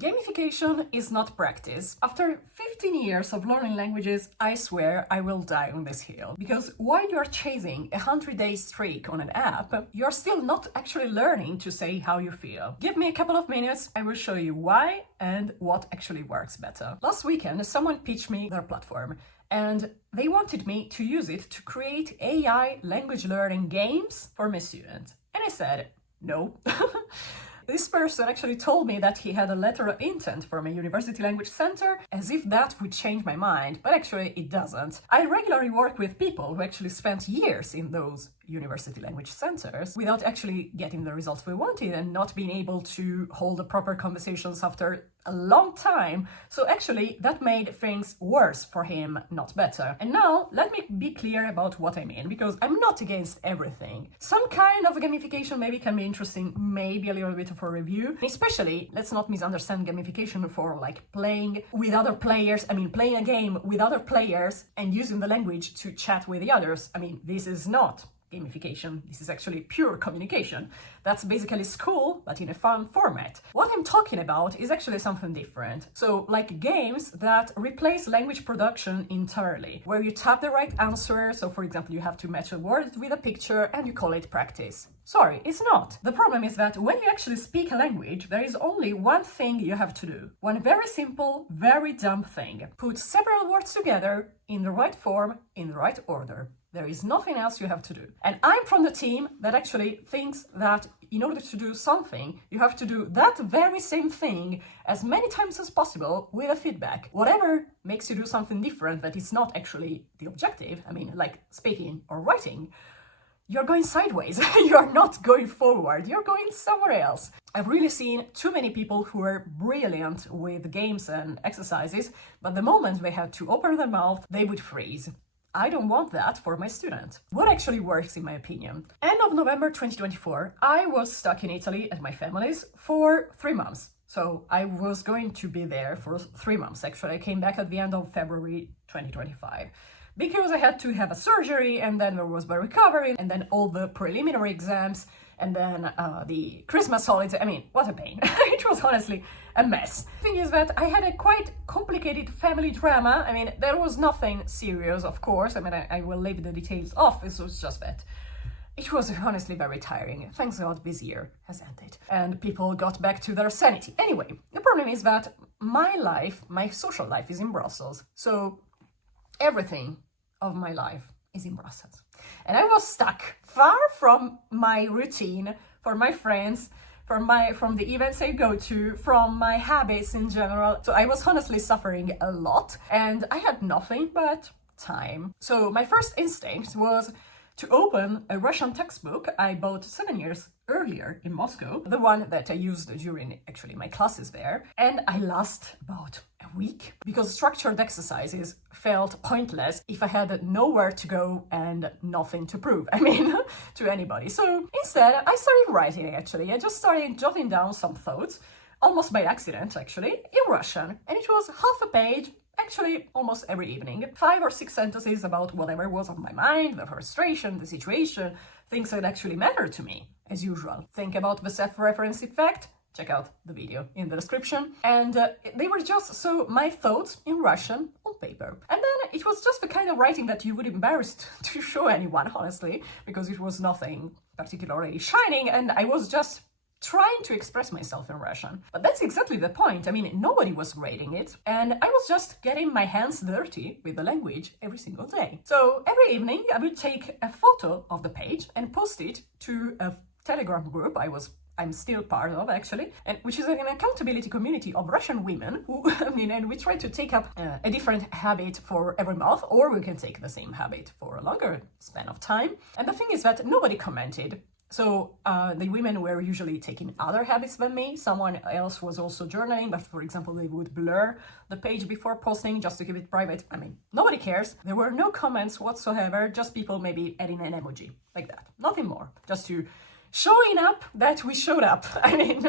Gamification is not practice. After 15 years of learning languages, I swear I will die on this hill. Because while you're chasing a 100-day streak on an app, you're still not actually learning to say how you feel. Give me a couple of minutes, I will show you why and what actually works better. Last weekend, someone pitched me their platform, and they wanted me to use it to create AI language learning games for my students. And I said, no. This person actually told me that he had a letter of intent from a university language center, as if that would change my mind, but actually it doesn't. I regularly work with people who actually spent years in those university language centers without actually getting the results we wanted and not being able to hold the proper conversations after a long time. So actually that made things worse for him, not better. And now let me be clear about what I mean, because I'm not against everything. Some kind of gamification maybe can be interesting, maybe a little bit of a review. Especially, let's not misunderstand gamification for like playing with other players. I mean, playing a game with other players and using the language to chat with the others. I mean, this is not gamification. This is actually pure communication. That's basically school, but in a fun format. What I'm talking about is actually something different. So like games that replace language production entirely, where you tap the right answer. So for example, you have to match a word with a picture and you call it practice. Sorry, it's not. The problem is that when you actually speak a language, there is only one thing you have to do. One very simple, very dumb thing. Put several words together in the right form, in the right order. There is nothing else you have to do. And I'm from the team that actually thinks that in order to do something, you have to do that very same thing as many times as possible with a feedback. Whatever makes you do something different that is not actually the objective, I mean, like speaking or writing, you're going sideways. You're not going forward. You're going somewhere else. I've really seen too many people who are brilliant with games and exercises, but the moment they had to open their mouth, they would freeze. I don't want that for my student. What actually works, in my opinion? End of November 2024, I was stuck in Italy at my family's for 3 months. So I was going to be there for 3 months. Actually, I came back at the end of February 2025. Because I had to have a surgery, and then there was my recovery, and then all the preliminary exams, and then the Christmas holidays. I mean, what a pain. It was honestly a mess. The thing is that I had a quite complicated family drama. I mean, there was nothing serious, of course. I mean, I will leave the details off. It was just that it was honestly very tiring. Thanks God this year has ended and people got back to their sanity. Anyway, the problem is that my life, my social life is in Brussels. So everything of my life is in Brussels. And I was stuck far from my routine, from my friends, from the events I go to, from my habits in general. So I was honestly suffering a lot and I had nothing but time. So my first instinct was to open a Russian textbook I bought 7 years earlier in Moscow, the one that I used during actually my classes there. And I lost about a week because structured exercises felt pointless if I had nowhere to go and nothing to prove, I mean, to anybody. So instead, I started writing actually. I just started jotting down some thoughts, almost by accident actually, in Russian. And it was half a page, actually almost every evening. 5 or 6 sentences about whatever was on my mind, the frustration, the situation, things that actually mattered to me, as usual. Think about the self-reference effect? Check out the video in the description. And they were just my thoughts in Russian on paper. And then it was just the kind of writing that you would be embarrassed to show anyone, honestly, because it was nothing particularly shining, and I was just trying to express myself in Russian. But that's exactly the point. I mean, nobody was grading it, and I was just getting my hands dirty with the language every single day. So every evening I would take a photo of the page and post it to a Telegram group I'm still part of actually, and which is an accountability community of Russian women who, and we try to take up a different habit for every month, or we can take the same habit for a longer span of time. And the thing is that nobody commented. So the women were usually taking other habits than me. Someone else was also journaling, but for example, they would blur the page before posting just to keep it private. I mean, nobody cares. There were no comments whatsoever, just people maybe adding an emoji like that. Nothing more, just to showing up that we showed up. I mean,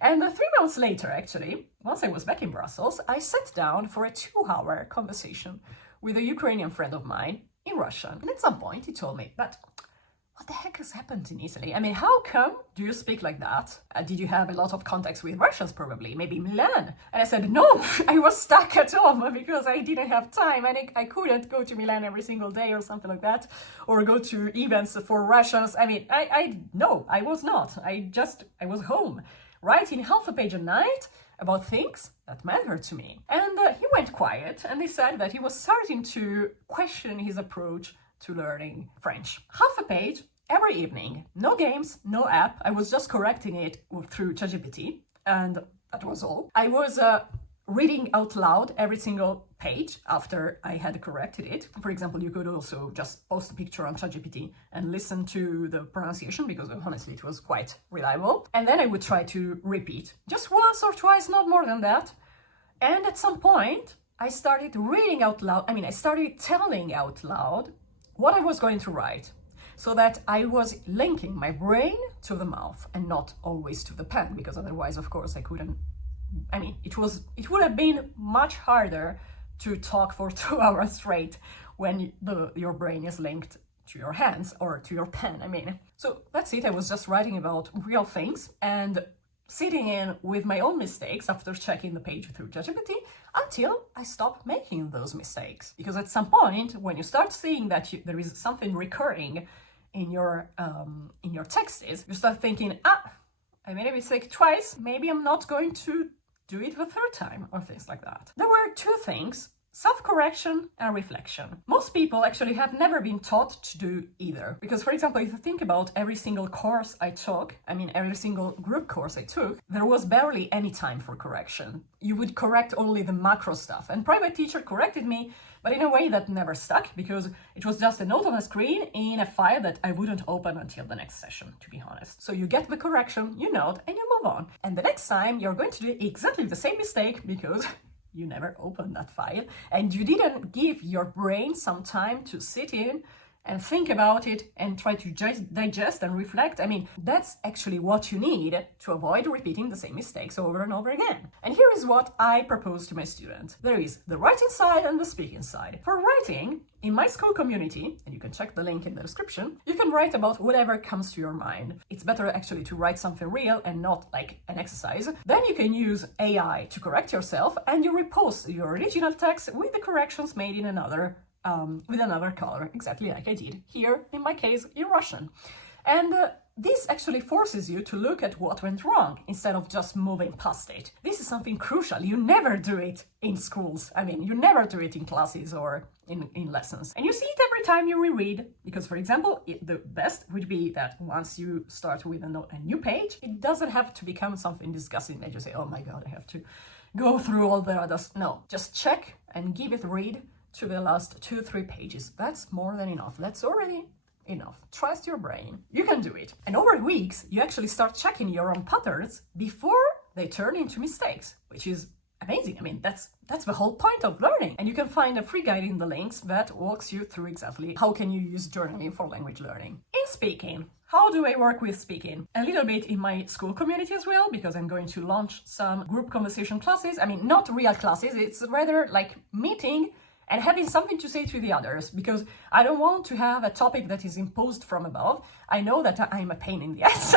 and 3 months later, actually, once I was back in Brussels, I sat down for a 2-hour conversation with a Ukrainian friend of mine in Russian. And at some point, he told me that what the heck has happened in Italy? I mean, how come do you speak like that? Did you have a lot of contacts with Russians probably? Maybe Milan? And I said, no, I was stuck at home because I didn't have time and I couldn't go to Milan every single day or something like that, or go to events for Russians. I mean, no, I was not. I was home, writing half a page a night about things that mattered to me. And he went quiet and he said that he was starting to question his approach to learning French. Half a page every evening, no games, no app. I was just correcting it through ChatGPT, and that was all. I was reading out loud every single page after I had corrected it. For example, you could also just post a picture on ChatGPT and listen to the pronunciation, because honestly it was quite reliable. And then I would try to repeat just once or twice, not more than that. And at some point I started reading out loud. I started telling out loud what I was going to write, so that I was linking my brain to the mouth and not always to the pen, because otherwise, of course, I couldn't. It would have been much harder to talk for 2 hours straight when your brain is linked to your hands or to your pen. So that's it. I was just writing about real things and sitting in with my own mistakes after checking the page through ChatGPT until I stopped making those mistakes. Because at some point, when you start seeing that there is something recurring in your texts, you start thinking, I made a mistake twice, maybe I'm not going to do it the third time, or things like that. There were two things: self-correction and reflection. Most people actually have never been taught to do either. Because, for example, if you think about every single course I took, every single group course I took, there was barely any time for correction. You would correct only the macro stuff. And private teacher corrected me, but in a way that never stuck, because it was just a note on a screen in a file that I wouldn't open until the next session, to be honest. So you get the correction, you note, and you move on. And the next time you're going to do exactly the same mistake, because you never opened that file and you didn't give your brain some time to sit in and think about it and try to digest and reflect. That's actually what you need to avoid repeating the same mistakes over and over again. And here is what I propose to my students. There is the writing side and the speaking side. For writing, in my school community, and you can check the link in the description, you can write about whatever comes to your mind. It's better actually to write something real and not like an exercise. Then you can use AI to correct yourself, and you repost your original text with the corrections made in with another color, exactly like I did here, in my case, in Russian. And this actually forces you to look at what went wrong instead of just moving past it. This is something crucial. You never do it in schools. You never do it in classes or in lessons. And you see it every time you reread, because, for example, the best would be that once you start with a new page, it doesn't have to become something disgusting that you say, oh my God, I have to go through all the others. No, just check and give it a read to the last 2-3 pages. That's more than enough. That's already enough. Trust your brain. You can do it. And over weeks, you actually start checking your own patterns before they turn into mistakes, which is amazing. That's the whole point of learning. And you can find a free guide in the links that walks you through exactly how can you use journaling for language learning. In speaking, how do I work with speaking? A little bit in my school community as well, because I'm going to launch some group conversation classes. not real classes. It's rather like meeting and having something to say to the others, because I don't want to have a topic that is imposed from above. I know that I'm a pain in the ass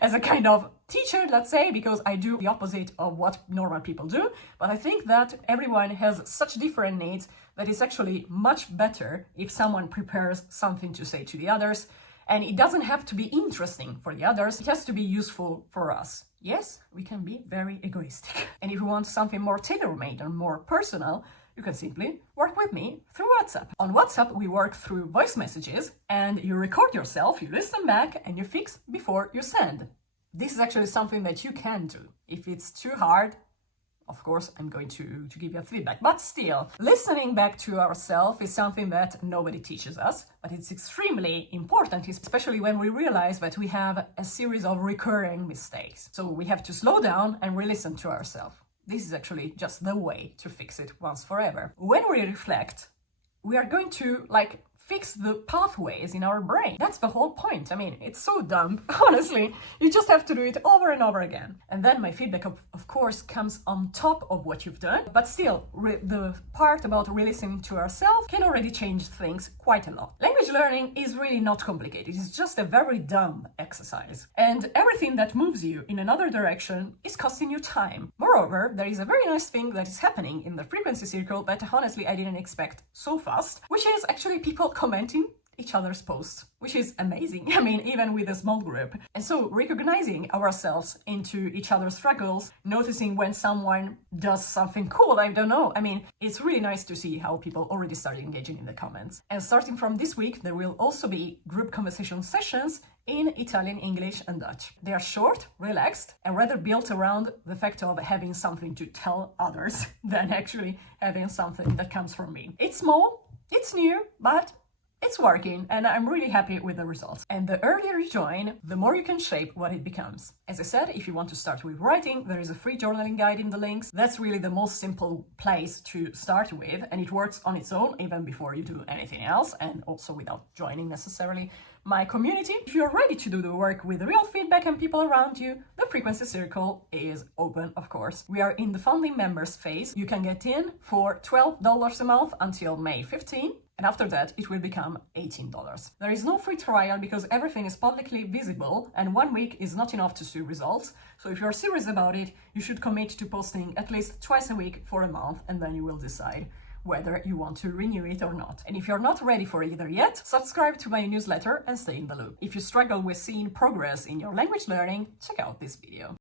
as a kind of teacher, let's say, because I do the opposite of what normal people do. But I think that everyone has such different needs that it's actually much better if someone prepares something to say to the others. And it doesn't have to be interesting for the others. It has to be useful for us. Yes, we can be very egoistic. And if you want something more tailor-made and more personal, you can simply work with me through WhatsApp. On WhatsApp, we work through voice messages, and you record yourself, you listen back, and you fix before you send. This is actually something that you can do. If it's too hard, of course, I'm going to give you feedback. But still, listening back to ourselves is something that nobody teaches us, but it's extremely important, especially when we realize that we have a series of recurring mistakes. So we have to slow down and re-listen to ourselves. This is actually just the way to fix it once forever. When we reflect, we are going to fix the pathways in our brain. That's the whole point. It's so dumb, honestly. You just have to do it over and over again. And then my feedback, of course, comes on top of what you've done. But still, the part about re-listening to ourselves can already change things quite a lot. Language Language learning is really not complicated, it's just a very dumb exercise. And everything that moves you in another direction is costing you time. Moreover, there is a very nice thing that is happening in the frequency circle that honestly I didn't expect so fast, which is actually people commenting each other's posts, which is amazing. I mean, even with a small group. And so recognizing ourselves into each other's struggles, noticing when someone does something cool, I don't know. I mean, it's really nice to see how people already started engaging in the comments. And starting from this week, there will also be group conversation sessions in Italian, English, and Dutch. They are short, relaxed, and rather built around the fact of having something to tell others than actually having something that comes from me. It's small, it's new, but it's working, and I'm really happy with the results. And the earlier you join, the more you can shape what it becomes. As I said, if you want to start with writing, there is a free journaling guide in the links. That's really the most simple place to start with, and it works on its own even before you do anything else, and also without joining necessarily my community. If you're ready to do the work with real feedback and people around you, the Frequency Circle is open, of course. We are in the founding members phase. You can get in for $12 a month until May 15. And after that, it will become $18. There is no free trial because everything is publicly visible and 1 week is not enough to see results. So if you're serious about it, you should commit to posting at least twice a week for a month, and then you will decide whether you want to renew it or not. And if you're not ready for either yet, subscribe to my newsletter and stay in the loop. If you struggle with seeing progress in your language learning, check out this video.